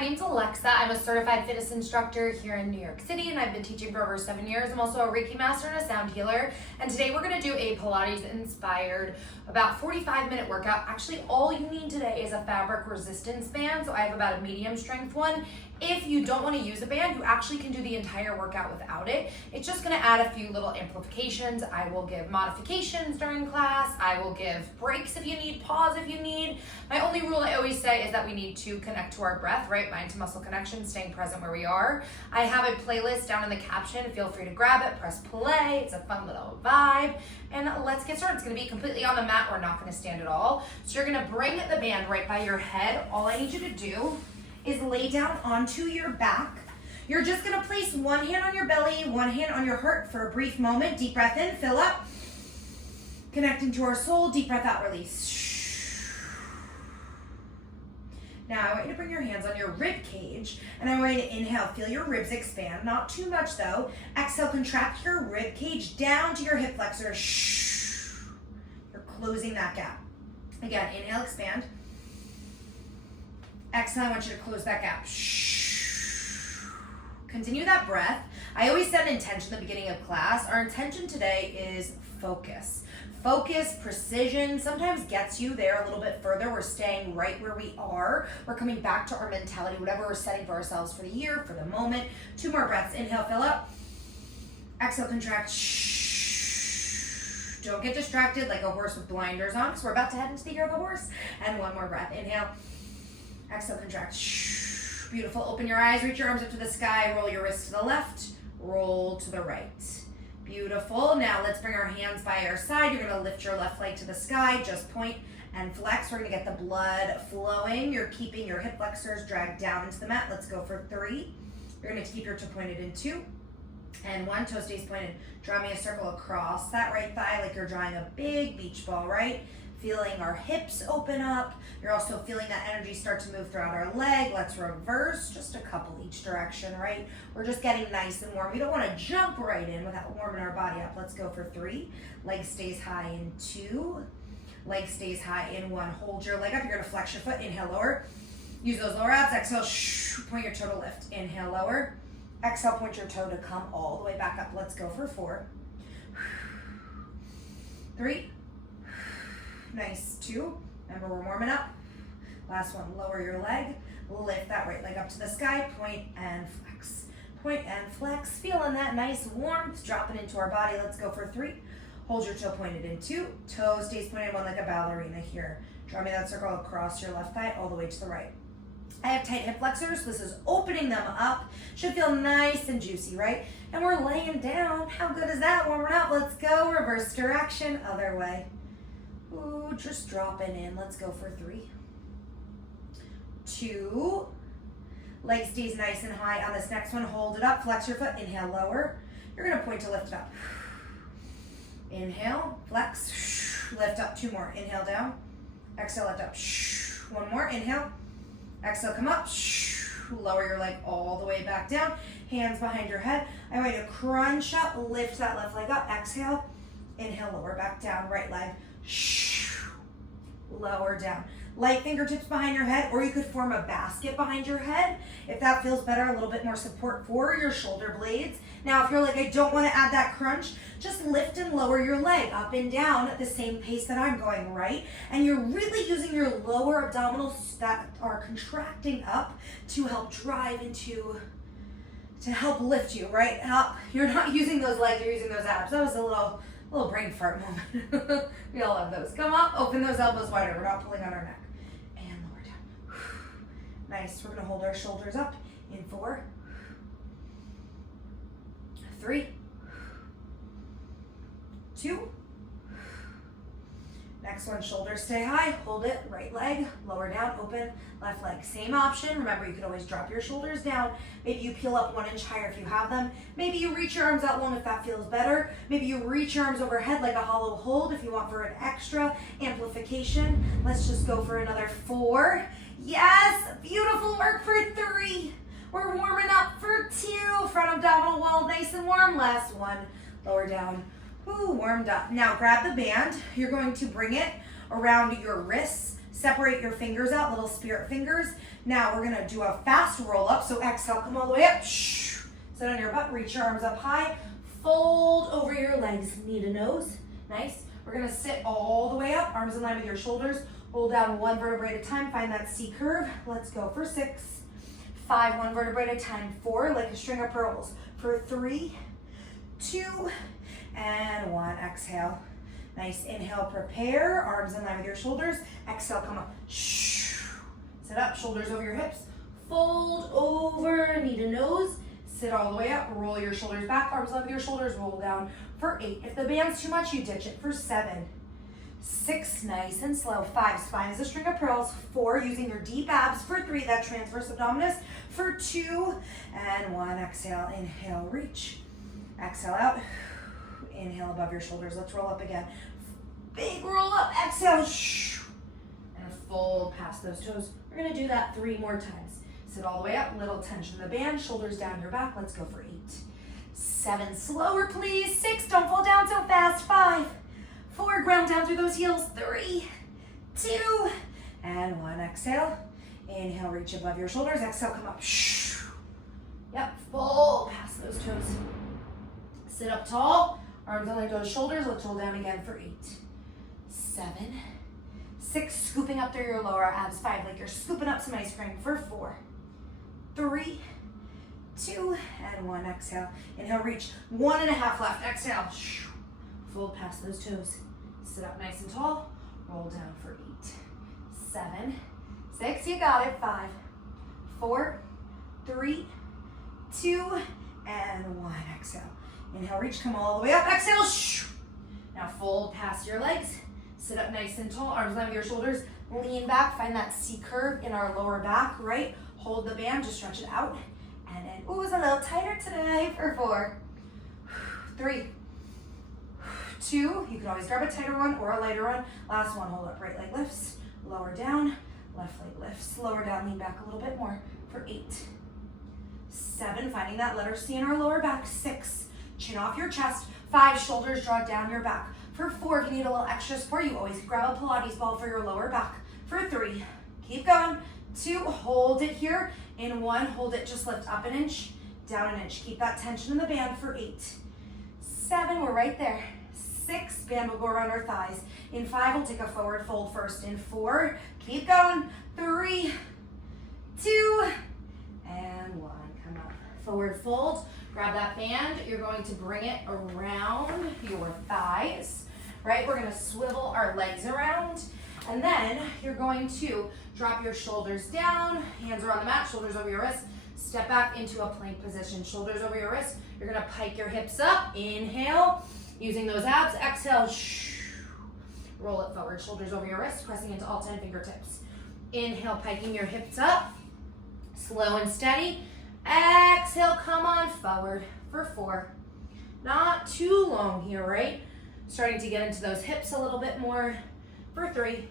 name's Alexa. I'm a certified fitness instructor here in New York City, and I've been teaching for over 7 years. I'm also a Reiki master and a sound healer. And today we're gonna do a Pilates-inspired, about 45-minute workout. Actually, all you need today is a fabric resistance band. So I have about a medium strength one. If you don't want to use a band, you actually can do the entire workout without it. It's just gonna add a few little amplifications. I will give modifications during class. I will give breaks if you need, pause if you need. My only rule I always say is that we need to connect to our breath, right? Mind to muscle connection, staying present where we are. I have a playlist down in the caption. Feel free to grab it, press play. It's a fun little vibe. And let's get started. It's gonna be completely on the mat. We're not gonna stand at all. So you're gonna bring the band right by your head. All I need you to do is lay down onto your back. You're just gonna place one hand on your belly, one hand on your heart for a brief moment. Deep breath in, fill up. Connecting to our soul, deep breath out, release. Now I want you to bring your hands on your rib cage, and I want you to inhale, feel your ribs expand, not too much though. Exhale, contract your rib cage down to your hip flexor. You're closing that gap. Again, inhale, expand. Exhale, I want you to close that gap. Continue that breath. I always set an intention at the beginning of class. Our intention today is focus. Focus, precision, sometimes gets you there a little bit further. We're staying right where we are. We're coming back to our mentality, whatever we're setting for ourselves for the year, for the moment. 2 more breaths. Inhale, fill up. Exhale, contract. Don't get distracted like a horse with blinders on, because we're about to head into the year of the horse. And 1 more breath. Inhale. Exhale, contract. Beautiful. Open your eyes, reach your arms up to the sky, roll your wrists to the left, roll to the right. Beautiful. Now let's bring our hands by our side. You're gonna lift your left leg to the sky, just point and flex. We're gonna get the blood flowing. You're keeping your hip flexors dragged down into the mat. Let's go for 3. You're gonna keep your toe pointed in 2. And 1, toe stays pointed. Draw me a circle across that right thigh like you're drawing a big beach ball, right? Feeling our hips open up. You're also feeling that energy start to move throughout our leg. Let's reverse just a couple each direction, right? We're just getting nice and warm. We don't want to jump right in without warming our body up. Let's go for 3. Leg stays high in 2. Leg stays high in 1. Hold your leg up. You're going to flex your foot. Inhale, lower. Use those lower abs. Exhale, point your toe to lift. Inhale, lower. Exhale, point your toe to come all the way back up. Let's go for 4. 3. Nice. 2. Remember, we're warming up. Last one, lower your leg. Lift that right leg up to the sky. Point and flex. Point and flex. Feeling that nice warmth dropping into our body. Let's go for 3. Hold your toe pointed in 2. Toe stays pointed 1 like a ballerina here. Draw me that circle across your left thigh all the way to the right. I have tight hip flexors. This is opening them up. Should feel nice and juicy, right? And we're laying down. How good is that? Warming up. Let's go. Reverse direction. Other way. Ooh, just dropping in. Let's go for 3. 2. Leg stays nice and high on this next one. Hold it up. Flex your foot. Inhale, lower. You're going to point to lift it up. Inhale, flex. Lift up. 2 more. Inhale, down. Exhale, lift up. 1 more. Inhale. Exhale, come up. Lower your leg all the way back down. Hands behind your head. I want you to crunch up. Lift that left leg up. Exhale. Inhale, lower back down. Right leg. Lower down. Light fingertips behind your head, or you could form a basket behind your head if that feels better. A little bit more support for your shoulder blades. Now, if you're like, I don't want to add that crunch, just lift and lower your leg up and down at the same pace that I'm going, right? And you're really using your lower abdominals that are contracting up to help drive into, to help lift you, right? Up. You're not using those legs, you're using those abs. That was a little brain fart moment. We all love those. Come up, open those elbows wider. We're not pulling on our neck. And lower down. Nice. We're going to hold our shoulders up in 4, 3, 2. Next one, shoulders stay high. Hold it. Right leg, lower down, open. Left leg, same option. Remember, you can always drop your shoulders down. Maybe you peel up 1 inch higher if you have them. Maybe you reach your arms out long if that feels better. Maybe you reach your arms overhead like a hollow hold if you want for an extra amplification. Let's just go for another 4. Yes, beautiful work for 3. We're warming up for 2. Front abdominal wall nice and warm. Last one, lower down. Ooh, warmed up. Now grab the band. You're going to bring it around your wrists, Separate your fingers out, little spirit fingers. Now we're gonna do a fast roll up. So exhale, come all the way up. Sit on your butt, reach your arms up high. Fold over your legs, knee to nose. Nice. We're gonna sit all the way up, arms in line with your shoulders. Hold down one vertebrae at a time, find that C curve. Let's go for 6, 5, one vertebrae at a time. 4, like a string of pearls. For 3, 2, and 1. Exhale. Nice. Inhale, prepare. Arms in line with your shoulders. Exhale, come up. Sit up, shoulders over your hips. Fold over, knee to nose. Sit all the way up. Roll your shoulders back, arms in line with your shoulders. Roll down for 8. If the band's too much, you ditch it for 7. 6, nice and slow. 5, spine is a string of pearls. 4, using your deep abs. For 3, that transverse abdominis. For 2, and 1. Exhale, inhale, reach. Exhale out. Inhale above your shoulders. Let's roll up again. Big roll up. Exhale. And fold past those toes. We're going to do that 3 more times. Sit all the way up. Little tension in the band. Shoulders down your back. Let's go for 8. 7, slower please. 6, don't fall down so fast. 5, 4, ground down through those heels. 3, 2, and 1. Exhale. Inhale, reach above your shoulders. Exhale, come up. Yep, fold past those toes. Sit up tall. Arms on those shoulders. Let's roll down again for 8, 7, 6, scooping up through your lower abs. 5, like you're scooping up some ice cream. For 4, 3, 2, and 1. Exhale. Inhale, reach. 1.5 left. Exhale. Fold past those toes. Sit up nice and tall. Roll down for 8, 7, 6, you got it. 5, 4, 3, 2, and 1. Exhale. Inhale, reach, come all the way up. Exhale. Now fold past your legs. Sit up nice and tall. Arms line with your shoulders. Lean back. Find that C curve in our lower back, right? Hold the band. Just stretch it out. And then, ooh, it's a little tighter today. For 4, 3, 2. You can always grab a tighter one or a lighter one. Last one. Hold up. Right leg lifts. Lower down. Left leg lifts. Lower down. Lean back a little bit more. For 8, 7. Finding that letter C in our lower back. 6. Chin off your chest. 5, shoulders draw down your back. For 4, if you need a little extra support, you always grab a Pilates ball for your lower back. For 3, keep going. 2, hold it here. In 1, hold it, just lift up an inch, down an inch. Keep that tension in the band for 8, 7, we're right there. 6, band will go around our thighs. In 5, we'll take a forward fold first. In 4, keep going. 3, 2, and 1. Come up. Forward fold. Grab that band. You're going to bring it around your thighs, right? We're going to swivel our legs around. And then you're going to drop your shoulders down, hands are on the mat, shoulders over your wrists. Step back into a plank position, shoulders over your wrists. You're going to pike your hips up. Inhale, using those abs. Exhale, roll it forward, shoulders over your wrists, pressing into all 10 fingertips. Inhale, piking your hips up, slow and steady. Exhale, come on forward for 4. Not too long here, right? Starting to get into those hips a little bit more. For 3.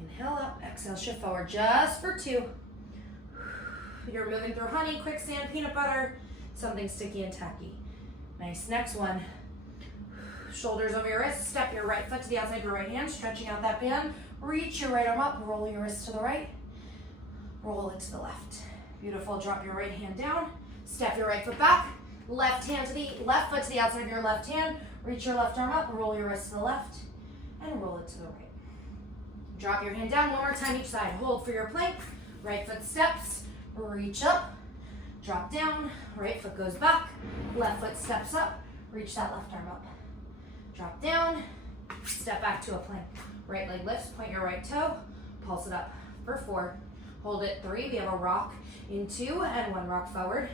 Inhale up, exhale, shift forward just for 2. You're moving through honey, quicksand, peanut butter, something sticky and tacky. Nice, next one. Shoulders over your wrists, step your right foot to the outside of your right hand, stretching out that band. Reach your right arm up, roll your wrist to the right. Roll it to the left. Beautiful, drop your right hand down. Step your right foot back. Left hand to the left foot to the outside of your left hand. Reach your left arm up, roll your wrist to the left, and roll it to the right. Drop your hand down one more time each side. Hold for your plank. Right foot steps, reach up, drop down. Right foot goes back. Left foot steps up, reach that left arm up. Drop down, step back to a plank. Right leg lifts, point your right toe, pulse it up for 4. Hold it 3, we have a rock in 2 and 1 rock forward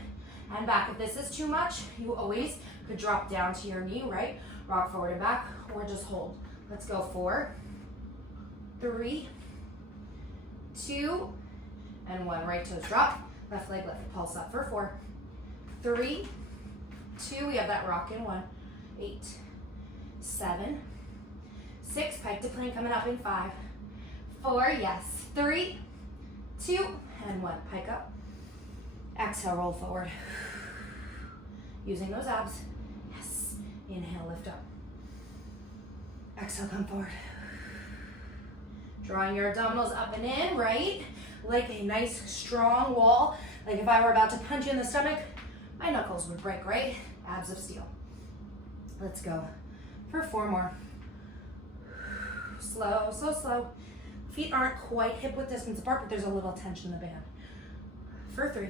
and back. If this is too much, you always could drop down to your knee, right? Rock forward and back, or just hold. Let's go 4, 3, 2, and 1. Right toes drop, left leg lift, pulse up for 4, 3, 2, we have that rock in 1, 8, 7, 6, pike to plank coming up in 5, 4, yes, 3, 2, and 1. Pike up. Exhale, roll forward. Using those abs. Yes. Inhale, lift up. Exhale, come forward. Drawing your abdominals up and in, right? Like a nice strong wall. Like if I were about to punch you in the stomach, my knuckles would break, right? Abs of steel. Let's go for 4 more. Slow, slow, slow. Feet aren't quite hip width distance apart, but there's a little tension in the band. For 3.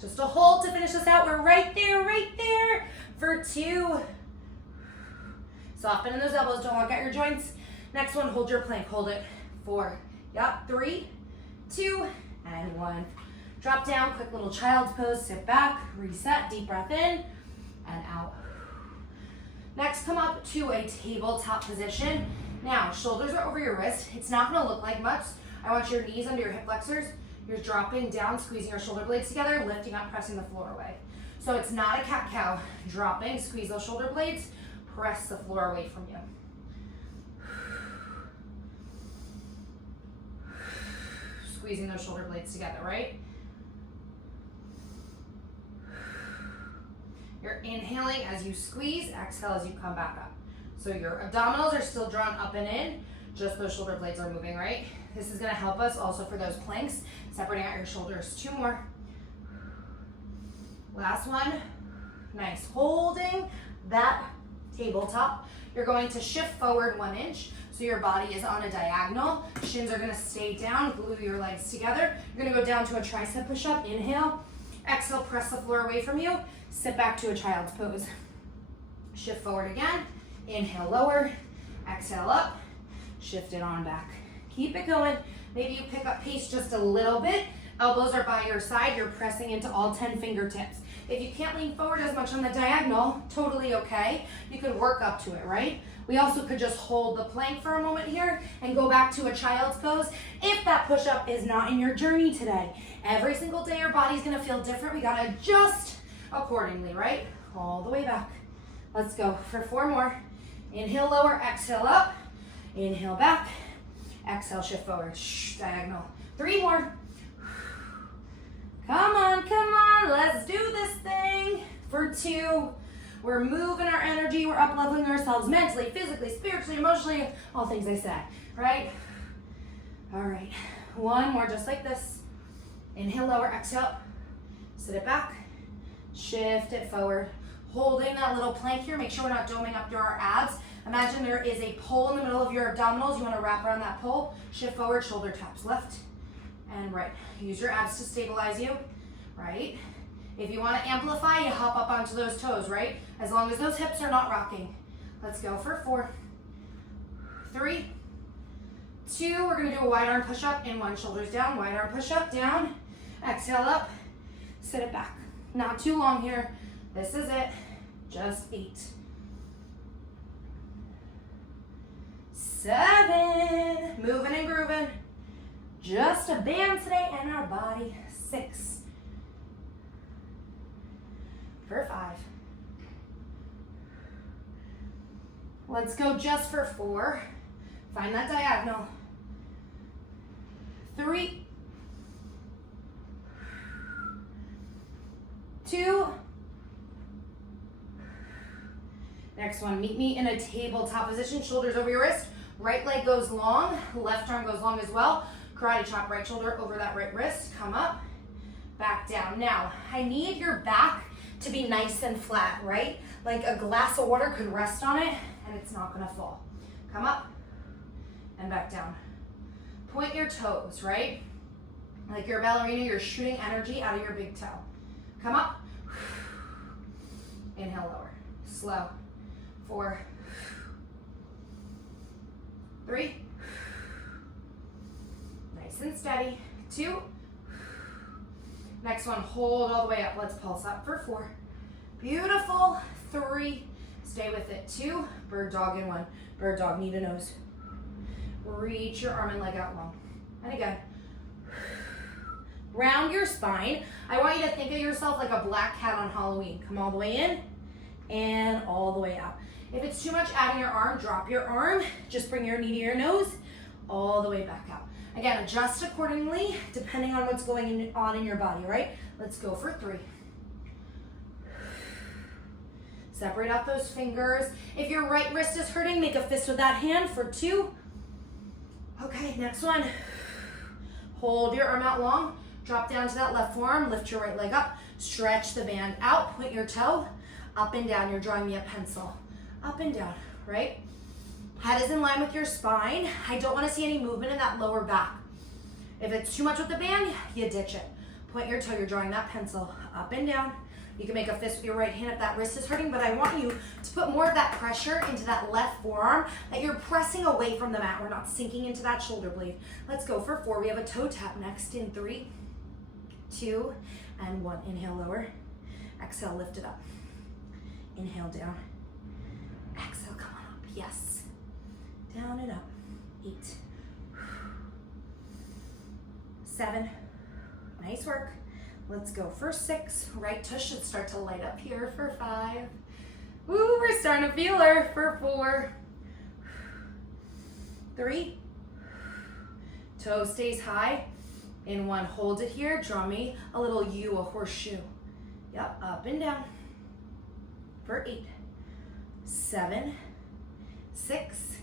Just a hold to finish this out. We're right there, right there. For 2. Soften in those elbows, don't lock out your joints. Next one, hold your plank, hold it. 4, yep, 3, 2, and 1. Drop down, quick little child's pose, sit back, reset, deep breath in, and out. Next, come up to a tabletop position. Now, shoulders are over your wrist. It's not gonna look like much. I want your knees under your hip flexors. You're dropping down, squeezing your shoulder blades together, lifting up, pressing the floor away. So it's not a cat-cow. Dropping, squeeze those shoulder blades, press the floor away from you. Squeezing those shoulder blades together, right? You're inhaling as you squeeze, exhale as you come back up. So your abdominals are still drawn up and in, just those shoulder blades are moving, right? This is gonna help us also for those planks, separating out your shoulders. 2 more. Last one. Nice, holding that tabletop. You're going to shift forward 1 inch. So your body is on a diagonal. Shins are gonna stay down, glue your legs together. You're gonna go down to a tricep push-up, inhale. Exhale, press the floor away from you. Sit back to a child's pose. Shift forward again. Inhale, lower. Exhale, up. Shift it on back. Keep it going. Maybe you pick up pace just a little bit. Elbows are by your side. You're pressing into all 10 fingertips. If you can't lean forward as much on the diagonal, totally okay. You could work up to it, right? We also could just hold the plank for a moment here and go back to a child's pose if that push-up is not in your journey today. Every single day your body's gonna feel different. We gotta adjust accordingly, right? All the way back. Let's go for 4 more. Inhale, lower, exhale, up. Inhale, back. Exhale, shift forward. Shh, diagonal. 3 more. Come on, let's do this thing. For 2. We're moving our energy, we're up-leveling ourselves mentally, physically, spiritually, emotionally, all things I said, right? All right, 1 more just like this. Inhale, lower, exhale up. Sit it back, shift it forward. Holding that little plank here, make sure we're not doming up through our abs. Imagine there is a pole in the middle of your abdominals. You wanna wrap around that pole, shift forward, shoulder taps left and right. Use your abs to stabilize you, right? If you want to amplify, you hop up onto those toes, right? As long as those hips are not rocking. Let's go for 4, 3, 2. We're going to do a wide arm push-up in 1. Shoulders down, wide arm push-up, down. Exhale up, sit it back. Not too long here. This is it. Just 8. 7. Moving and grooving. Just a band today in our body. 6. For 5. Let's go just for 4. Find that diagonal. 3, 2. Next one, meet me in a tabletop position, shoulders over your wrist. Right leg goes long, left arm goes long as well. Karate chop, right shoulder over that right wrist. Come up, back down. Now, I need your back to be nice and flat, right? Like a glass of water could rest on it and it's not gonna fall. Come up and back down. Point your toes, right? Like you're a ballerina, you're shooting energy out of your big toe. Come up. Inhale, lower. Slow. 4, 3. Nice and steady. 2. Next one, hold all the way up. Let's pulse up for 4. Beautiful. 3. Stay with it. 2. Bird dog in 1. Bird dog, knee to nose. Reach your arm and leg out long. And again. Round your spine. I want you to think of yourself like a black cat on Halloween. Come all the way in and all the way out. If it's too much, adding your arm, drop your arm. Just bring your knee to your nose, all the way back out. Again, adjust accordingly, depending on what's going on in your body, right? Let's go for 3. Separate out those fingers. If your right wrist is hurting, make a fist with that hand for 2. Okay, next one. Hold your arm out long. Drop down to that left forearm. Lift your right leg up. Stretch the band out. Point your toe. Up and down. You're drawing me a pencil. Up and down, right? Head is in line with your spine. I don't want to see any movement in that lower back. If it's too much with the band, you ditch it. Point your toe. You're drawing that pencil. Up and down. You can make a fist with your right hand if that wrist is hurting, but I want you to put more of that pressure into that left forearm, that you're pressing away from the mat. We're not sinking into that shoulder blade. Let's go for 4. We have a toe tap next in 3, 2, and 1. Inhale, lower. Exhale, lift it up. Inhale, down. Exhale, come on up. Yes. Down and up. 8. 7. Nice work. Let's go for 6. Right tush should start to light up here for 5. Woo, we're starting to feel her for 4. 3. Toe stays high. In 1, hold it here. Draw me a little U, a horseshoe. Yep, up and down. For 8. 7. 6.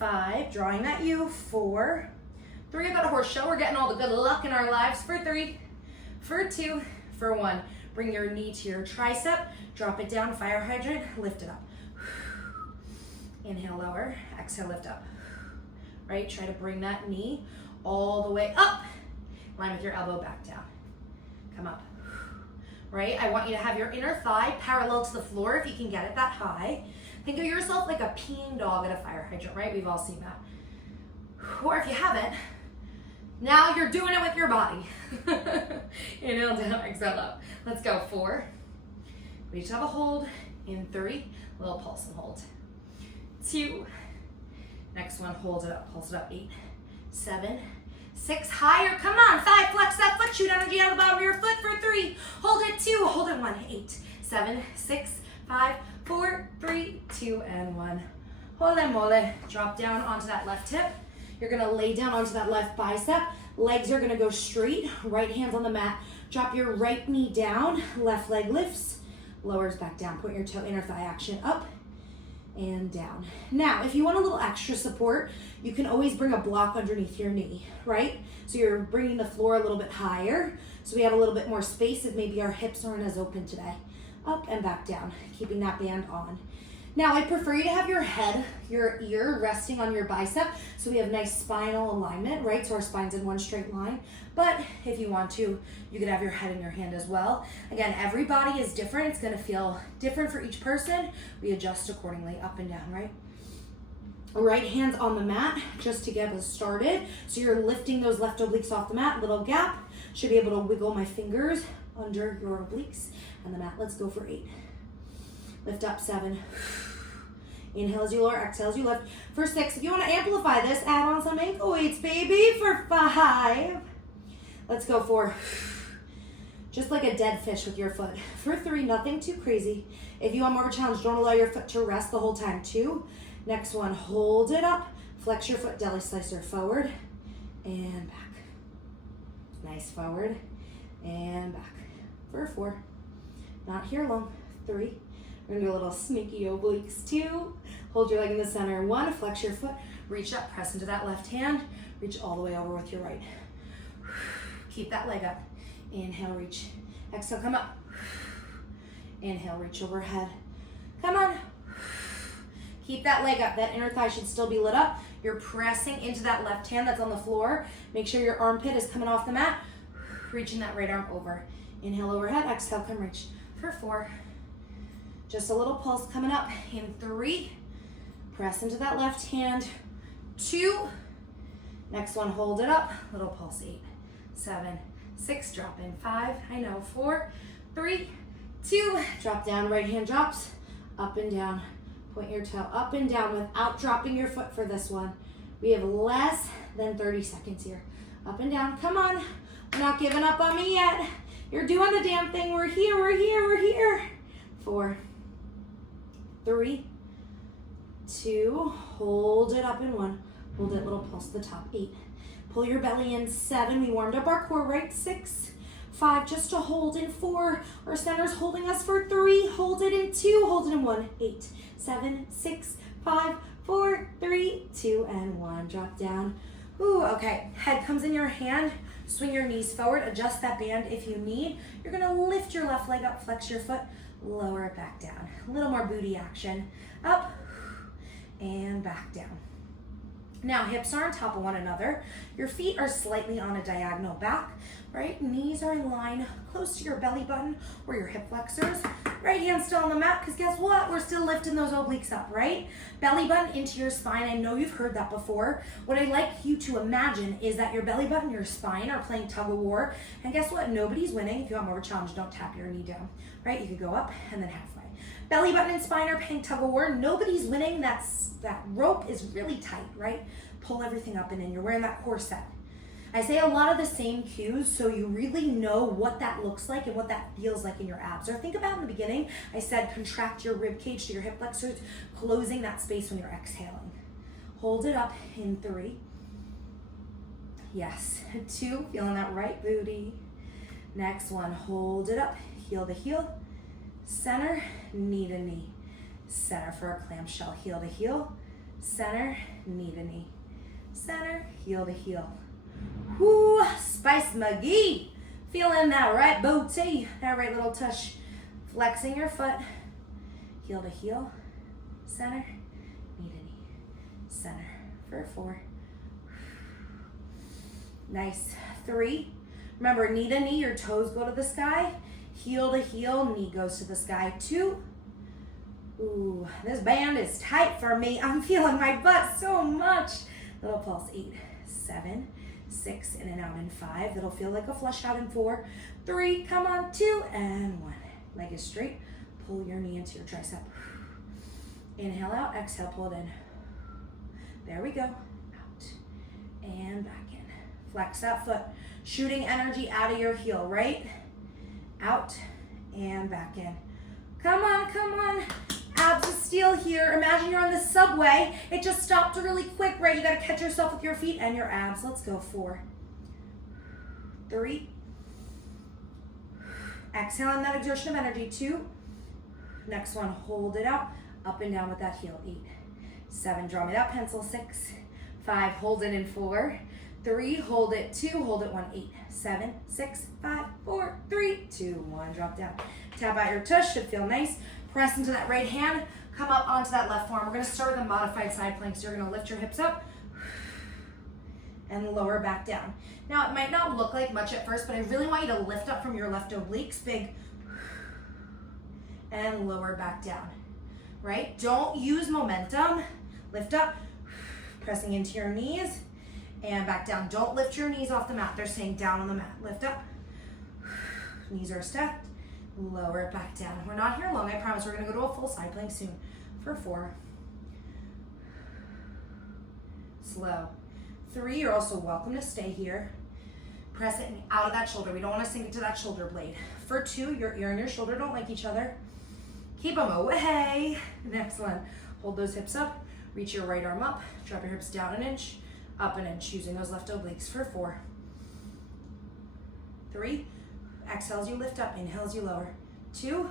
5. Drawing that U. 4. 3, about a horse show. We're getting all the good luck in our lives. For 3. For 2, for 1. Bring your knee to your tricep, drop it down, fire hydrant, lift it up. Inhale, lower, exhale, lift up. Right, try to bring that knee all the way up. Line with your elbow back down. Come up. Right, I want you to have your inner thigh parallel to the floor if you can get it that high. Think of yourself like a peeing dog at a fire hydrant, right? We've all seen that. Or if you haven't, now you're doing it with your body. Inhale, down, exhale, up. Let's go. 4. We each have a hold. In 3, little pulse and hold. 2. Next one, hold it up, pulse it up. 8, 7, 6, higher. Come on. 5, flex that foot. Shoot energy out of the bottom of your foot for 3. Hold it. 2, hold it. 1, 8, 7, 6, 5, 4, 3, 2, and 1. Mole, mole. Drop down onto that left hip. You're gonna lay down onto that left bicep. Legs are gonna go straight, right hands on the mat. Drop your right knee down, left leg lifts, lowers back down. Point your toe, inner thigh action up and down. Now, if you want a little extra support, you can always bring a block underneath your knee, right? So you're bringing the floor a little bit higher, so we have a little bit more space if maybe our hips aren't as open today. Up and back down, keeping that band on. Now, I prefer you to have your head, your ear resting on your bicep, so we have nice spinal alignment, right? So our spine's in one straight line. But if you want to, you could have your head in your hand as well. Again, every body is different. It's gonna feel different for each person. We adjust accordingly, up and down, right? Right hand's on the mat, just to get us started. So you're lifting those left obliques off the mat, little gap. Should be able to wiggle my fingers under your obliques and the mat. Let's go for 8. Lift up, 7. Inhale as you lower, exhale as you lift. For 6, if you want to amplify this, add on some ankle weights, baby. For 5. Let's go for just like a dead fish with your foot. For 3, nothing too crazy. If you want more of a challenge, don't allow your foot to rest the whole time. 2. Next one, hold it up. Flex your foot, deli slicer forward and back. Nice, forward and back. For 4. Not here long. 3. We're gonna do a little sneaky obliques. 2, hold your leg in the center. 1, flex your foot, reach up, press into that left hand, reach all the way over with your right. Keep that leg up. Inhale, reach. Exhale, come up. Inhale, reach overhead. Come on. Keep that leg up. That inner thigh should still be lit up. You're pressing into that left hand that's on the floor. Make sure your armpit is coming off the mat. Reaching that right arm over. Inhale, overhead. Exhale, come reach. For 4. Just a little pulse coming up. In 3, press into that left hand. 2, next one, hold it up. Little pulse. 8, 7, 6, drop in. 5, I know. 4, 3, 2, drop down. Right hand drops. Up and down. Point your toe up and down without dropping your foot for this one. We have less than 30 seconds here. Up and down. Come on. You're not giving up on me yet. You're doing the damn thing. We're here, we're here, we're here. 4, 3, 2, hold it up in 1. Hold it, little pulse to the top. 8, pull your belly in. 7, we warmed up our core, right? 6, 5, just to hold in. 4, our center's holding us. For 3, hold it in. 2, hold it in. 1, 8, 7, 6, 5, 4, 3, 2, and 1. Drop down. Ooh, okay. Head comes in your hand. Swing your knees forward. Adjust that band if you need. You're going to lift your left leg up, flex your foot, lower it back down. A little more booty action. Up and back down. Now, hips are on top of one another. Your feet are slightly on a diagonal back, right? Knees are in line close to your belly button or your hip flexors. Right hand still on the mat, because guess what? We're still lifting those obliques up, right? Belly button into your spine. I know you've heard that before. What I'd like you to imagine is that your belly button and your spine are playing tug of war. And guess what? Nobody's winning. If you want more of a challenge, don't tap your knee down, right? You could go up and then halfway. Belly button and spine are playing tug of war. Nobody's winning. That rope is really tight, right? Pull everything up and in. You're wearing that corset. I say a lot of the same cues so you really know what that looks like and what that feels like in your abs. Or think about in the beginning, I said contract your rib cage to your hip flexors, closing that space when you're exhaling. Hold it up in 3. Yes, 2, feeling that right booty. Next one, hold it up, heel to heel. Center, knee to knee. Center for a clamshell, heel to heel. Center, knee to knee. Center, heel to heel. Whoo, Spice McGee. Feeling that right booty, that right little touch. Flexing your foot, heel to heel. Center, knee to knee. Center for 4. Nice. 3. Remember, knee to knee, your toes go to the sky. Heel to heel, knee goes to the sky. 2. Ooh, this band is tight for me. I'm feeling my butt so much. Little pulse. 8, 7, 6, in and out in 5. It'll feel like a flush out in 4, 3, come on, 2, and 1. Leg is straight. Pull your knee into your tricep. Inhale out, exhale, pull it in. There we go. Out and back in. Flex that foot. Shooting energy out of your heel, right? Out and back in. Come on, come on. Abs of steel here. Imagine you're on the subway. It just stopped really quick, right? You got to catch yourself with your feet and your abs. Let's go. 4, 3. Exhale on that exertion of energy. 2. Next one, hold it out. Up and down with that heel. 8, 7, draw me that pencil. 6, 5, hold it in 4. 3, hold it. 2, hold it. 1, 8, 7, 6, 5, 4, 3, 2, 1. Drop down. Tap out your tush. Should feel nice. Press into that right hand. Come up onto that left forearm. We're going to start with a modified side plank. So you're going to lift your hips up and lower back down. Now, it might not look like much at first, but I really want you to lift up from your left obliques. Big. And lower back down. Right? Don't use momentum. Lift up. Pressing into your knees. And back down. Don't lift your knees off the mat. They're staying down on the mat. Lift up. Knees are stacked. Lower it back down. We're not here long, I promise. We're going to go to a full side plank soon. For 4. Slow. 3, you're also welcome to stay here. Press it out of that shoulder. We don't want to sink it to that shoulder blade. For 2, your ear and your shoulder don't like each other. Keep them away. Next one. Hold those hips up. Reach your right arm up. Drop your hips down an inch. Up an inch. Using those left obliques for 4. 3. Exhales, you lift up. Inhales, you lower. 2.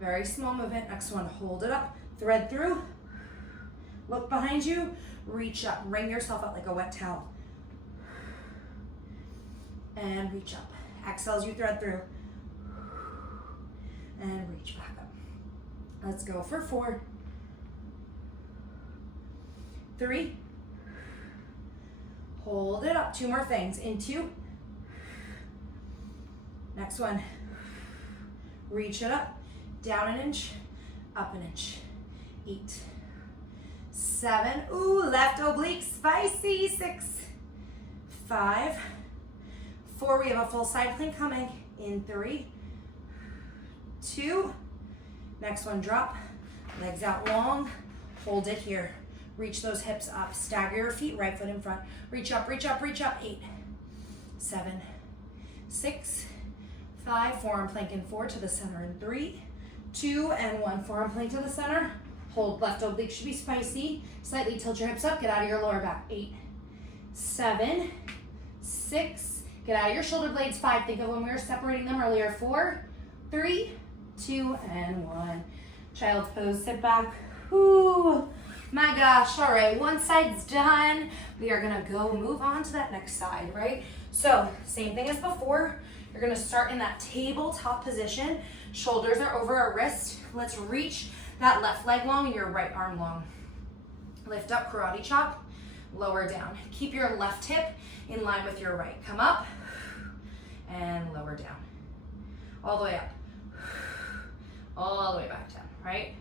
Very small movement. Next one, hold it up. Thread through. Look behind you. Reach up. Wring yourself out like a wet towel. And reach up. Exhales, you thread through. And reach back up. Let's go for 4. 3. Hold it up. 2 more things. In 2. Next one, reach it up, down an inch, up an inch. 8, 7, ooh, left oblique, spicy. 6, 5, 4, we have a full side plank coming. In 3, 2, next one, drop, legs out long, hold it here. Reach those hips up, stagger your feet, right foot in front. Reach up, reach up, reach up. 8, 7, 6, 5, forearm plank in 4 to the center in 3, 2, and 1. Forearm plank to the center. Hold, left oblique should be spicy. Slightly tilt your hips up, get out of your lower back. 8, 7, 6, get out of your shoulder blades. 5, think of when we were separating them earlier. 4, 3, 2, and 1. Child's pose, sit back. Ooh, My gosh, all right, one side's done. We are gonna go move on to that next side, right? So, same thing as before. You're gonna start in that tabletop position. Shoulders are over our wrist. Let's reach that left leg long and your right arm long. Lift up, karate chop, lower down. Keep your left hip in line with your right. Come up and lower down. All the way up. All the way back down, right?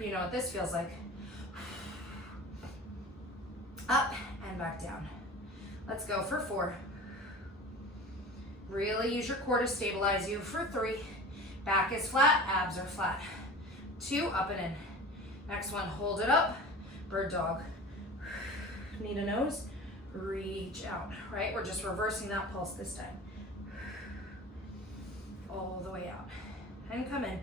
You know what this feels like. Up and back down. Let's go for 4. Really use your core to stabilize you for 3. Back is flat, abs are flat. 2, up and in. Next one, hold it up, bird dog. Need a nose, reach out, right? We're just reversing that pulse this time. All the way out. And come in.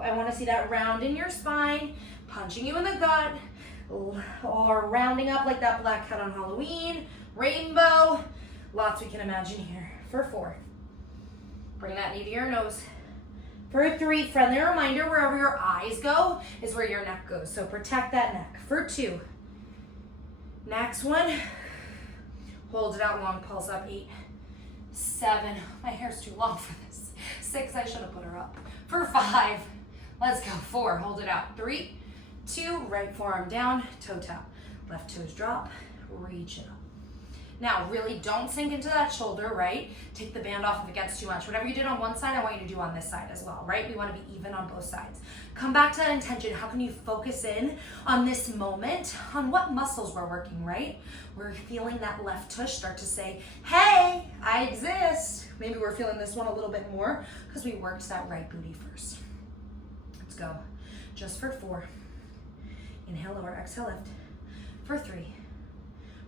I want to see that round in your spine, punching you in the gut, or rounding up like that black cat on Halloween, rainbow. Lots we can imagine here. For 4. Bring that knee to your nose. For 3, friendly reminder, wherever your eyes go is where your neck goes. So protect that neck. For 2. Next one. Hold it out long, pulse up. 8, 7. My hair's too long for this. 6, I should have put her up. For 5. Let's go. 4, hold it out. 3, 2, right forearm down, toe tap. Left toes drop, reach it up. Now, really don't sink into that shoulder, right? Take the band off if it gets too much. Whatever you did on one side, I want you to do on this side as well, right? We want to be even on both sides. Come back to that intention. How can you focus in on this moment, on what muscles we're working, right? We're feeling that left tush start to say, hey, I exist. Maybe we're feeling this one a little bit more because we worked that right booty first. Let's go. Just for 4. Inhale, lower, exhale, lift. For 3.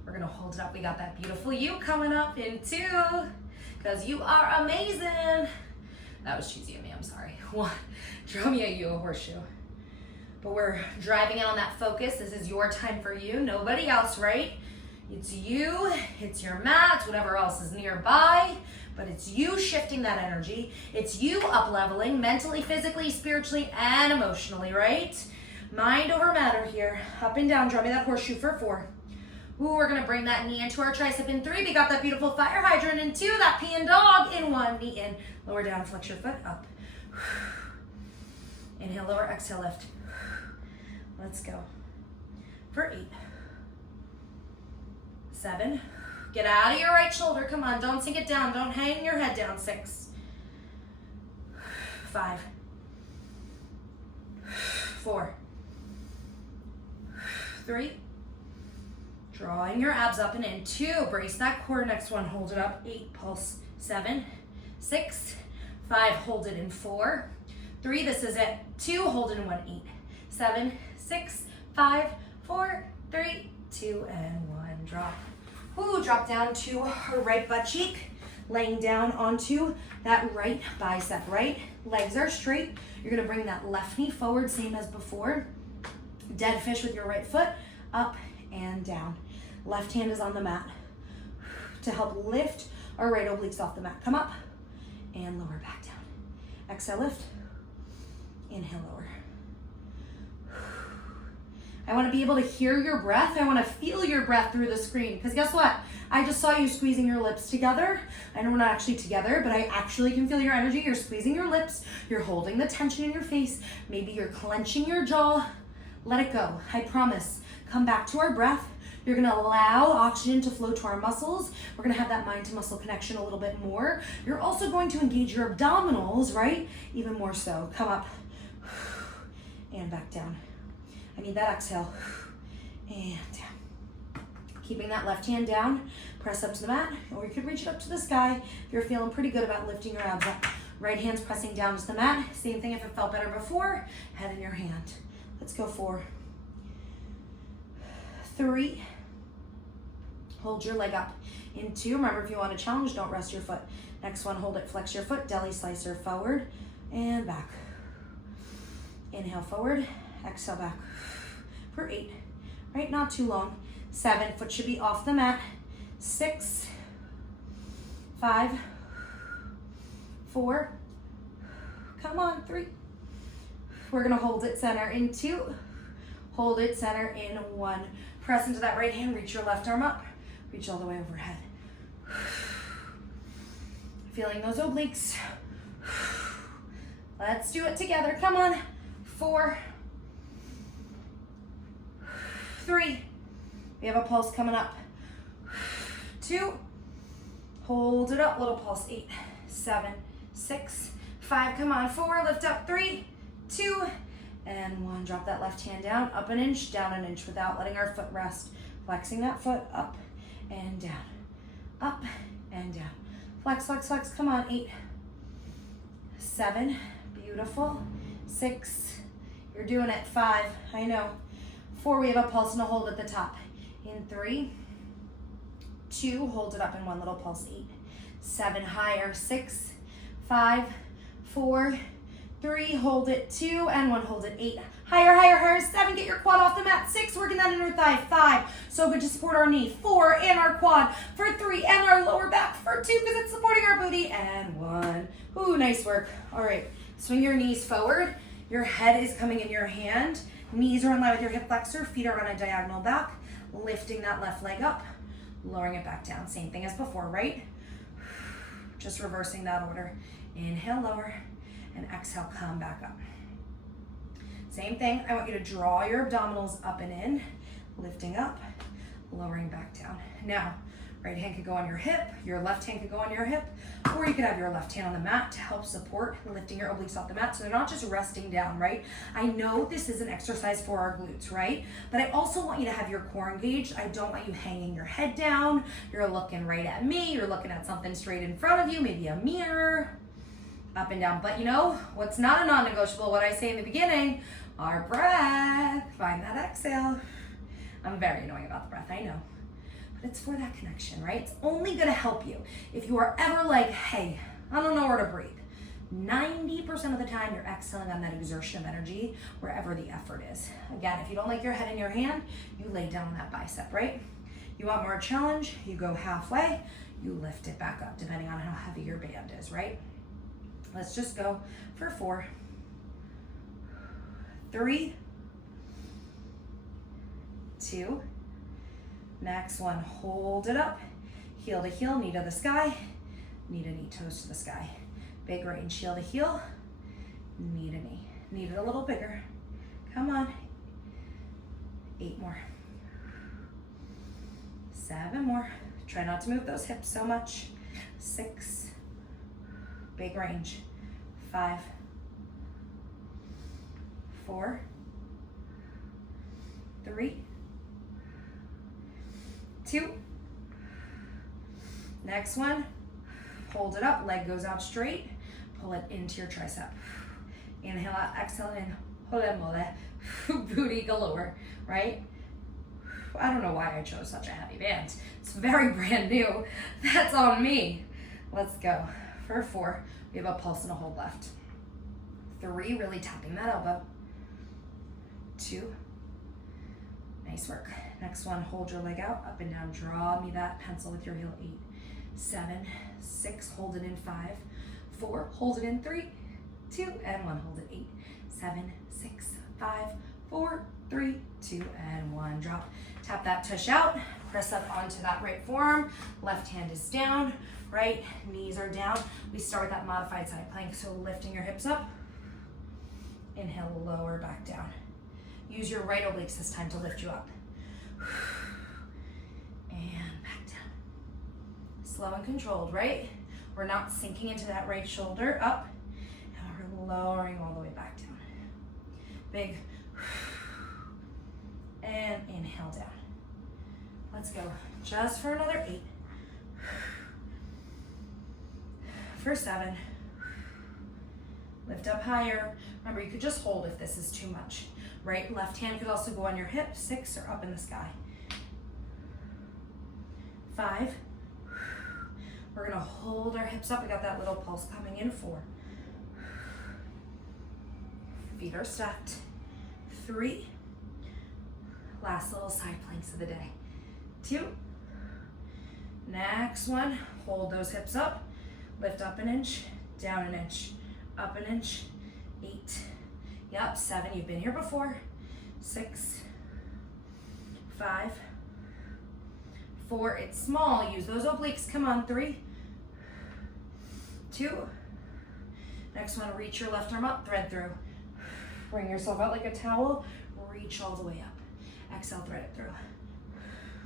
We're gonna hold it up. We got that beautiful you coming up in 2, because you are amazing. That was cheesy of me, I'm sorry. 1, draw me a you, a horseshoe. But we're driving in on that focus. This is your time for you, nobody else, right? It's you, it's your mat, whatever else is nearby, but it's you shifting that energy. It's you up leveling mentally, physically, spiritually, and emotionally, right? Mind over matter here. Up and down, draw me that horseshoe for 4. Ooh, we're gonna bring that knee into our tricep in 3. We got that beautiful fire hydrant in 2, that peeing dog in 1, knee in, lower down, flex your foot, up. Inhale, lower, exhale, lift. Let's go. For 8. 7. Get out of your right shoulder, come on, don't sink it down, don't hang your head down. 6. 5. 4. 3. Drawing your abs up and in. 2, brace that core. Next one, hold it up. 8, pulse. 7, 6, 5, hold it in. 4, 3, this is it. 2, hold it in 1, 8, 7, 6, 5, 4, 3, 2, and 1, drop. Ooh, drop down to her right butt cheek, laying down onto that right bicep, right? Legs are straight. You're gonna bring that left knee forward, same as before. Dead fish with your right foot, up and down. Left hand is on the mat to help lift our right obliques off the mat. Come up and lower back down. Exhale, lift. Inhale, lower. I want to be able to hear your breath. I want to feel your breath through the screen, because guess what? I just saw you squeezing your lips together. I know we're not actually together, but I actually can feel your energy. You're squeezing your lips. You're holding the tension in your face. Maybe you're clenching your jaw. Let it go. I promise. Come back to our breath. You're gonna allow oxygen to flow to our muscles. We're gonna have that mind to muscle connection a little bit more. You're also going to engage your abdominals, right? Even more so. Come up and back down. I need that exhale and down. Keeping that left hand down, press up to the mat, or you could reach it up to the sky if you're feeling pretty good about lifting your abs up. Right hand's pressing down to the mat. Same thing if it felt better before, head in your hand. Let's go 4, 3, hold your leg up. In 2, remember if you want to challenge, don't rest your foot. Next one, hold it, flex your foot, deli slicer forward and back. Inhale forward, exhale back. For 8, right, not too long. 7, foot should be off the mat. 6, 5, 4, come on, 3. We're gonna hold it center in 2. hold it, center in 1. Press into that right hand, reach your left arm up, reach all the way overhead. Feeling those obliques. Let's do it together, come on. 4, 3, we have a pulse coming up. 2, hold it up, little pulse. 8, 7, 6, 5, come on. 4, lift up. 3, 2, and 1. Drop that left hand down, up an inch, down an inch without letting our foot rest. Flexing that foot up and down, up and down. Flex, flex, flex, come on. 8, 7, beautiful. 6, you're doing it. 5, I know. 4, we have a pulse and a hold at the top. In 3, 2, hold it up in 1 little pulse. 8, 7, higher. 6, 5, 4, 3, hold it. 2, and 1, hold it. 8, higher, higher, higher. 7, get your quad off the mat. 6, working that inner thigh. 5, so good to support our knee. 4, and our quad. For 3, and our lower back. For 2, because it's supporting our booty. And 1. Ooh, nice work. All right, swing your knees forward. Your head is coming in your hand. Knees are in line with your hip flexor. Feet are on a diagonal back. Lifting that left leg up. Lowering it back down. Same thing as before, right? Just reversing that order. Inhale, lower. And exhale, come back up. Same thing, I want you to draw your abdominals up and in, lifting up, lowering back down. Now, right hand could go on your hip, your left hand could go on your hip, or you could have your left hand on the mat to help support lifting your obliques off the mat so they're not just resting down, right? I know this is an exercise for our glutes, right? But I also want you to have your core engaged. I don't want you hanging your head down. You're looking right at me. You're looking at something straight in front of you, maybe a mirror. Up and down. But you know, what's not a non-negotiable, what I say in the beginning, our breath. Find that exhale. I'm very annoying about the breath, I know. But it's for that connection, right? It's only gonna help you if you are ever like, hey, I don't know where to breathe. 90% of the time, you're exhaling on that exertion of energy wherever the effort is. Again, if you don't like your head in your hand, you lay down on that bicep, right? You want more challenge, you go halfway, you lift it back up, depending on how heavy your band is, right? Let's just go for 4, 3, 2, next one, hold it up, heel to heel, knee to the sky, knee to knee, toes to the sky. Big range, heel to heel, knee to knee. Need it a little bigger. Come on. 8 more. 7 more. Try not to move those hips so much. 6, big range. 5, 4, 3, 2. Next one, hold it up, leg goes out straight, pull it into your tricep. Inhale out, exhale in, booty galore, right? I don't know why I chose such a heavy band. It's very brand new. That's on me. Let's go. For 4, we have a pulse and a hold left. 3, really tapping that elbow. 2, nice work. Next one, hold your leg out, up and down. Draw me that pencil with your heel. 8, 7, 6, hold it in. 5, 4, hold it in. 3, 2, and 1, hold it. 8, 7, 6, 5, 4, 3, 2, and 1. Drop. Tap that tush out. Press up onto that right forearm. Left hand is down. Right knees are down. We start with that modified side plank. So lifting your hips up. Inhale, lower back down. Use your right obliques this time to lift you up. And back down. Slow and controlled, right? We're not sinking into that right shoulder. Up. And we're lowering all the way back down. Big. And inhale down. Let's go. Just for another 8. For 7. Lift up higher. Remember, you could just hold if this is too much. Right, left hand could also go on your hip. 6 or up in the sky. 5. We're gonna hold our hips up. We got that little pulse coming in. 4. Feet are stacked. 3. Last little side planks of the day. 2. Next one, hold those hips up. Lift up an inch, down an inch, up an inch. 8. Yep, 7, you've been here before. 6, 5, 4. It's small. Use those obliques. Come on. 3, 2. Next one, reach your left arm up, thread through. Bring yourself out like a towel. Reach all the way up. Exhale, thread it through.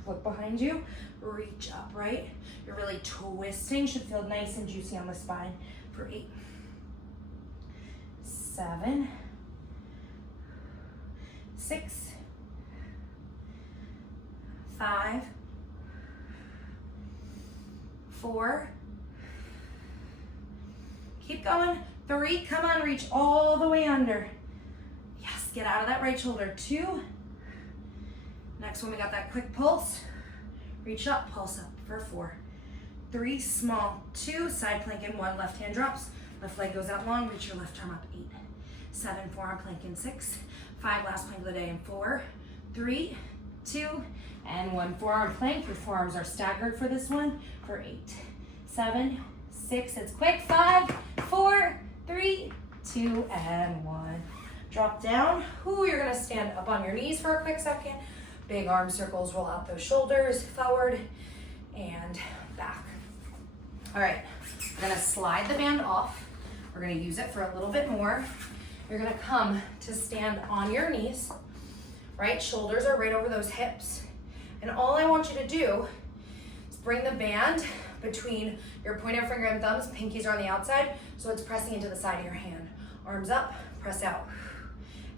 Look behind you. Reach up, right? You're really twisting. Should feel nice and juicy on the spine for 8, 7, 6, 5, 4. Keep going. 3. Come on, reach all the way under. Yes, get out of that right shoulder. 2. Next one, we got that quick pulse. Reach up, pulse up for 4. 3, small. 2, side plank in 1, left hand drops. Left leg goes out long, reach your left arm up. 8, 7, forearm plank in 6. 5, last plank of the day in 4, 3, 2, and 1. Forearm plank. Your forearms are staggered for this one for 8, 7, 6. It's quick. 5, 4, 3, 2, and 1. Drop down. Ooh, you're gonna stand up on your knees for a quick second. Big arm circles, roll out those shoulders, forward and back. All right, we're gonna slide the band off. We're gonna use it for a little bit more. You're gonna come to stand on your knees, right? Shoulders are right over those hips. And all I want you to do is bring the band between your pointer finger and thumbs. Pinkies are on the outside, so it's pressing into the side of your hand. Arms up, press out,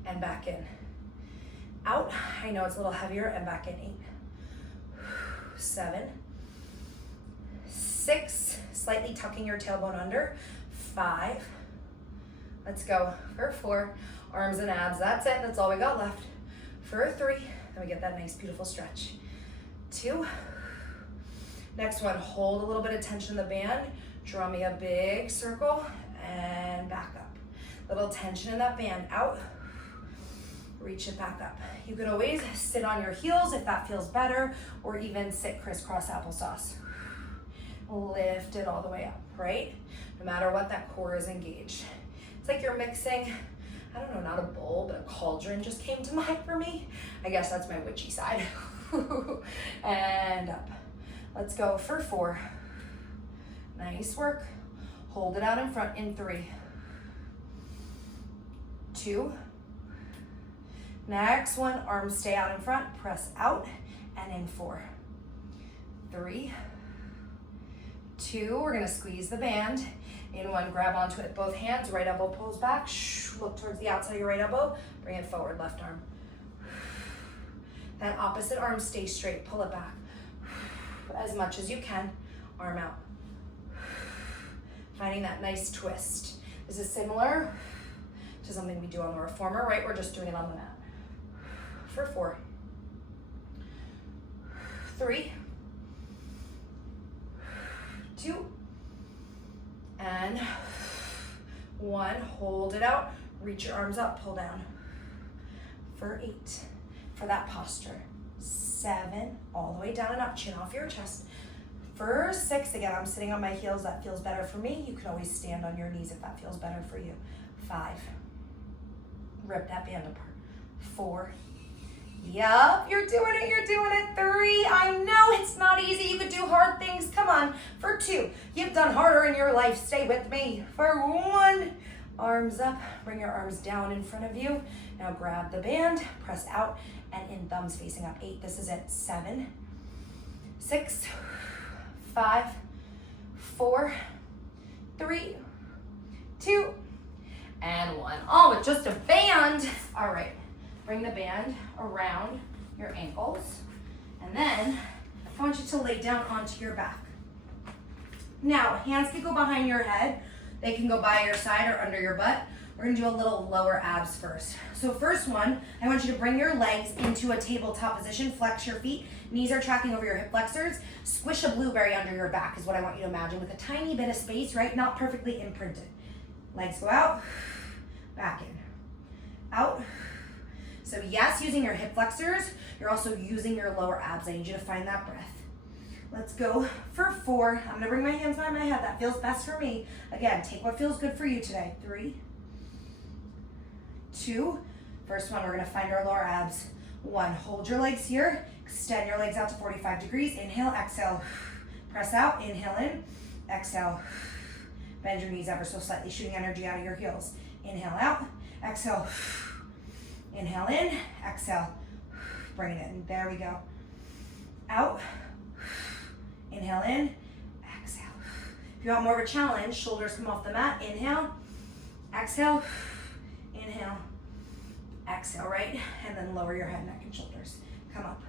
and back in. Out, I know it's a little heavier, and back in. 8, 7, 6, slightly tucking your tailbone under. 5, let's go for 4, arms and abs, that's it, that's all we got left. For 3, then we get that nice beautiful stretch. 2, next one, hold a little bit of tension in the band, draw me a big circle, and back up. Little tension in that band, out, reach it back up. You could always sit on your heels if that feels better, or even sit crisscross applesauce. Lift it all the way up, right? No matter what, that core is engaged. It's like you're mixing, I don't know, not a bowl, but a cauldron just came to mind for me. I guess that's my witchy side. And up. Let's go for 4. Nice work. Hold it out in front in 3, 2, next one, arms stay out in front, press out, and in 4, 3, 2, we're gonna squeeze the band. In 1, grab onto it, both hands, right elbow pulls back, look towards the outside of your right elbow, bring it forward, left arm. That opposite arm stays straight, pull it back. As much as you can, arm out. Finding that nice twist. This is similar to something we do on the reformer, right? We're just doing it on the mat. For 4, 3, 2, and 1. Hold it out, reach your arms up, pull down. For 8, for that posture. 7, all the way down and up, chin off your chest. For 6, again, I'm sitting on my heels, that feels better for me. You can always stand on your knees if that feels better for you. 5, rip that band apart. 4, yup, you're doing it, you're doing it. 3, I know it's not easy, you could do hard things, come on. For 2, you've done harder in your life, stay with me. For 1, arms up, bring your arms down in front of you. Now grab the band, press out, and in, thumbs facing up. 8, this is it. 7, 6, 5, 4, 3, 2, and 1. All with just a band. All right. Bring the band around your ankles, and then I want you to lay down onto your back. Now, hands can go behind your head. They can go by your side or under your butt. We're gonna do a little lower abs first. So first one, I want you to bring your legs into a tabletop position, flex your feet, knees are tracking over your hip flexors, squish a blueberry under your back is what I want you to imagine, with a tiny bit of space, right? Not perfectly imprinted. Legs go out, back in, out. So yes, using your hip flexors, you're also using your lower abs. I need you to find that breath. Let's go for 4. I'm gonna bring my hands behind my head. That feels best for me. Again, take what feels good for you today. 3, 2, First one, we're gonna find our lower abs. 1, hold your legs here. Extend your legs out to 45 degrees. Inhale, exhale. Press out, inhale in, exhale. Bend your knees ever so slightly, shooting energy out of your heels. Inhale out, exhale. Inhale in, exhale. Bring it in, there we go. Out, inhale in, exhale. If you want more of a challenge, shoulders come off the mat. Inhale, exhale, inhale, exhale, right? And then lower your head, neck, and shoulders. Come up.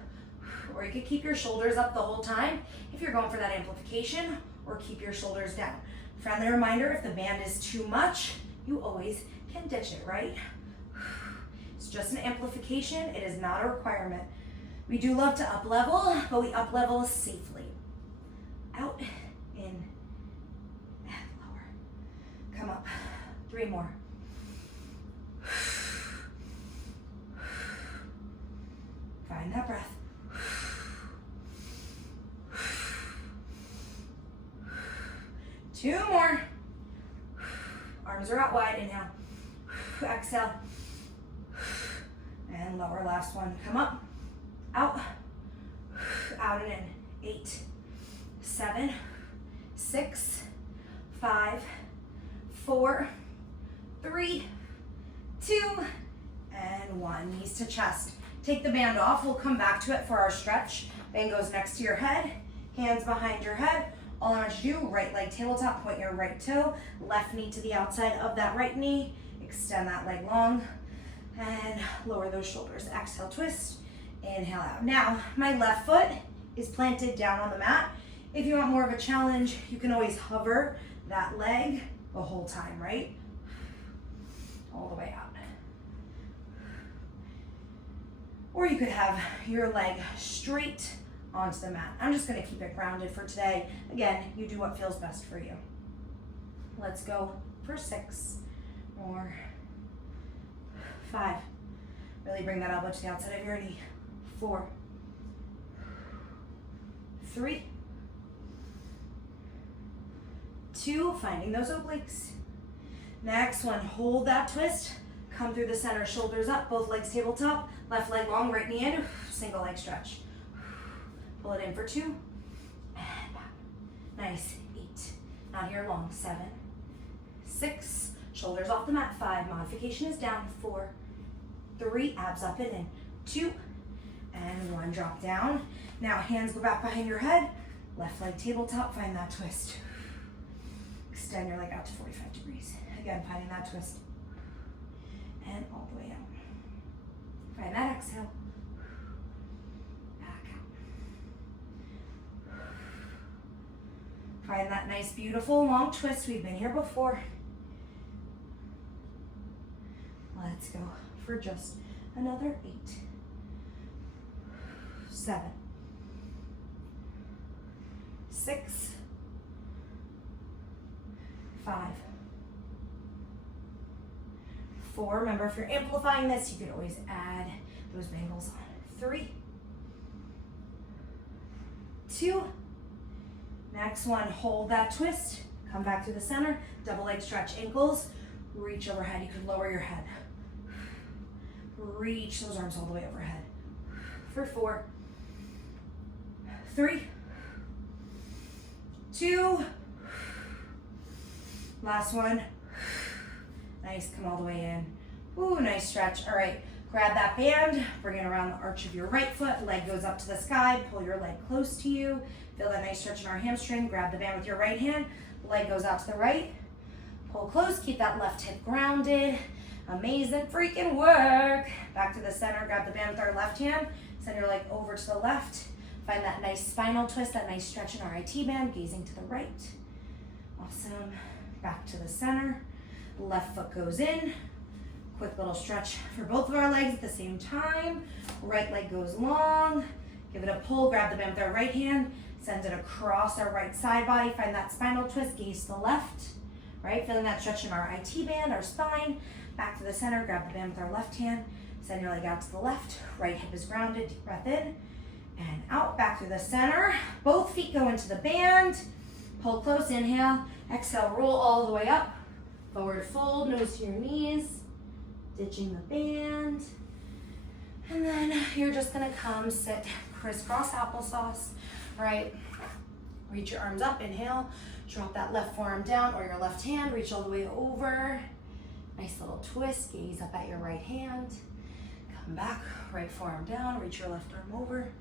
Or you could keep your shoulders up the whole time if you're going for that amplification, or keep your shoulders down. Friendly reminder, if the band is too much, you always can ditch it, right? It's just an amplification. It is not a requirement. We do love to up level, but we up level safely. Out, in, and lower. Come up. 3 more. Find that breath. Two more. Arms are out wide. Inhale. Exhale. And lower. Last one. Come up. Out. Out and in. 8, 7, 6, 5, 4, 3, 2, and 1. Knees to chest. Take the band off. We'll come back to it for our stretch. Band goes next to your head. Hands behind your head. All I want you to do, right leg tabletop, point your right toe, left knee to the outside of that right knee, extend that leg long, and lower those shoulders. Exhale, twist, inhale out. Now, my left foot is planted down on the mat. If you want more of a challenge, you can always hover that leg the whole time, right? All the way out. Or you could have your leg straight onto the mat. I'm just gonna keep it grounded for today. Again, you do what feels best for you. Let's go for 6 more. 5. Really bring that elbow to the outside of your knee. 4. 3. 2, finding those obliques. Next one, hold that twist. Come through the center, shoulders up, both legs tabletop, left leg long, right knee in, single leg stretch. Pull it in for 2, and back. Nice, 8. Not here long, 7, 6, shoulders off the mat, 5, modification is down, 4, 3, abs up and in, 2, and 1, drop down. Now hands go back behind your head, left leg tabletop, find that twist. Extend your leg out to 45 degrees. Again, finding that twist. And all the way out. Find that exhale. Find that nice, beautiful, long twist. We've been here before. Let's go for just another 8, 7, 6, 5, 4. Remember, if you're amplifying this, you could always add those bangles on. 3, 2, next one, hold that twist, come back to the center, double leg stretch, ankles, reach overhead. You could lower your head. Reach those arms all the way overhead. For 4, 3, 2, last one. Nice, come all the way in. Ooh, nice stretch. All right, grab that band, bring it around the arch of your right foot, leg goes up to the sky, pull your leg close to you. Feel that nice stretch in our hamstring. Grab the band with your right hand, leg goes out to the right, pull close, keep that left hip grounded. Amazing freaking work. Back to the center, grab the band with our left hand, send your leg over to the left. Find that nice spinal twist, that nice stretch in our IT band, gazing to the right. Awesome. Back to the center, left foot goes in. Quick little stretch for both of our legs at the same time. Right leg goes long. Give it a pull, grab the band with our right hand, send it across our right side body. Find that spinal twist, gaze to the left, right? Feeling that stretch in our IT band, our spine. Back to the center, grab the band with our left hand, send your leg out to the left. Right hip is grounded, deep breath in and out. Back to the center. Both feet go into the band. Pull close, inhale, exhale, roll all the way up. Forward fold, nose to your knees. Ditching the band. And then you're just gonna come sit crisscross applesauce, right? Reach your arms up, inhale, drop that left forearm down or your left hand, reach all the way over. Nice little twist, gaze up at your right hand. Come back, right forearm down, reach your left arm over,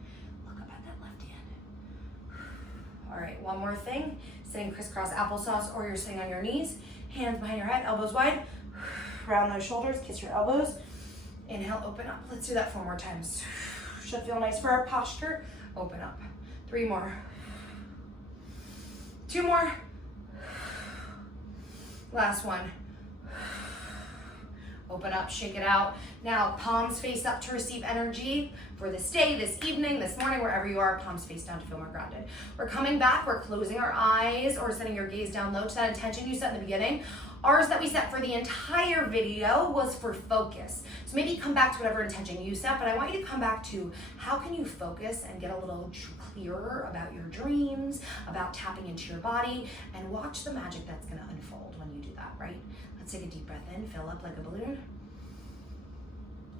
look up at that left hand. All right, one more thing. Sitting crisscross applesauce or you're sitting on your knees, hands behind your head, elbows wide. Round those shoulders, kiss your elbows. Inhale, open up. Let's do that 4 more times. Should feel nice for our posture. Open up. 3 more. 2 more. Last one. Open up, shake it out. Now, palms face up to receive energy for this day, this evening, this morning, wherever you are, palms face down to feel more grounded. We're coming back, we're closing our eyes or setting your gaze down low to that intention you set in the beginning. Ours that we set for the entire video was for focus. So maybe come back to whatever intention you set, but I want you to come back to how can you focus and get a little clearer about your dreams, about tapping into your body, and watch the magic that's gonna unfold when you do that, right? Let's take a deep breath in, fill up like a balloon.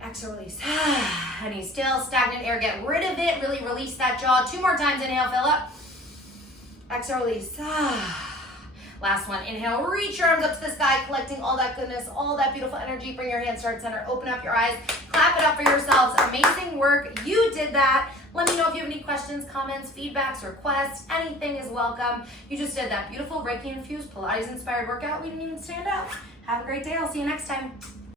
Exhale, release. Any still, stagnant air, get rid of it. Really release that jaw. 2 more times, inhale, fill up. Exhale, release. Last one, inhale, reach your arms up to the sky, collecting all that goodness, all that beautiful energy. Bring your hands to heart center, open up your eyes, clap it up for yourselves. Amazing work, you did that. Let me know if you have any questions, comments, feedbacks, requests, anything is welcome. You just did that beautiful Reiki-infused, Pilates-inspired workout. We didn't even stand up. Have a great day, I'll see you next time.